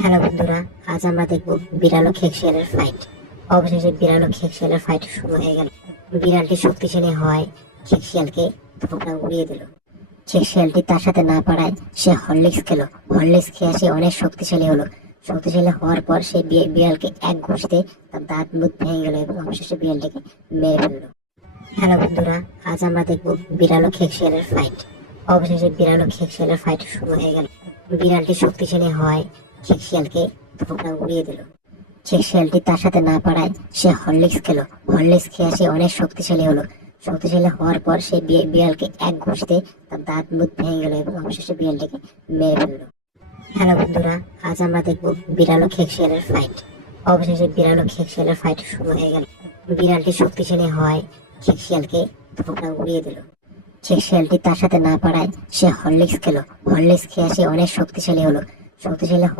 Hello বন্ধুরা, আজ আমরা দেখব বিড়াল ও খেকশিয়ালের ফাইট। অবশেষে বিড়াল ও খেকশিয়ালের ফাইট শুরু হয়ে গেল। বিড়ালটি শক্তিশালী হয় খেকশিয়ালকে ধোঁকা উড়িয়ে দিল। খেকশিয়ালটি তার সাথে না পারায় সে হরলিক্স খেলো। হরলিক্স খেয়ে সে অনেক শক্তিশালী হলো। শক্তিশালী হওয়ার পর সে বিড়ালকে এক ঘুষিতে তার দাঁত মুখ ভেঙে গেল এবং অবশেষে বিড়ালটিকে মেরে ফেললো। হ্যালো বন্ধুরা, আজ আমরা দেখব বিড়াল ও খেকশিয়ালের ফাইট। অবশেষে বিড়াল ও খেকশিয়ালের ফাইট শুরু হয়ে গেল। বিড়ালটি শক্তিশালী হয় খেকশিয়ালকে ধোঁকা উড়িয়ে দিল। খেকশিয়ালটি তার সাথে না পারায় সে হরলিক্স খেলো। হরলিক্স খেয়ে সে অনেক শক্তিশালী হলো। শক্তিশালী হওয়ার পর সে বিড়ালকে এক ঘুষিতে তার দাঁত মুখ ভেঙে গেল এবং অবশেষে বিড়ালটিকে মেরে ফেললো। হ্যালো বন্ধুরা, আজ আমরা দেখব বিড়াল ও খেকশিয়ালের ফাইট। অবশেষে বিড়াল ও খেকশিয়ালের ফাইট শুরু হয়ে গেল। বিড়ালটি শক্তিশালী হয় খেকশিয়ালকে ধোঁকা উড়িয়ে দিল। খেকশিয়ালটি তার সাথে না পারায় সে হরলিক্স খেলো। হরলিক্স খেয়ে সে অনেক শক্তিশালী হলো। শক্তিশালী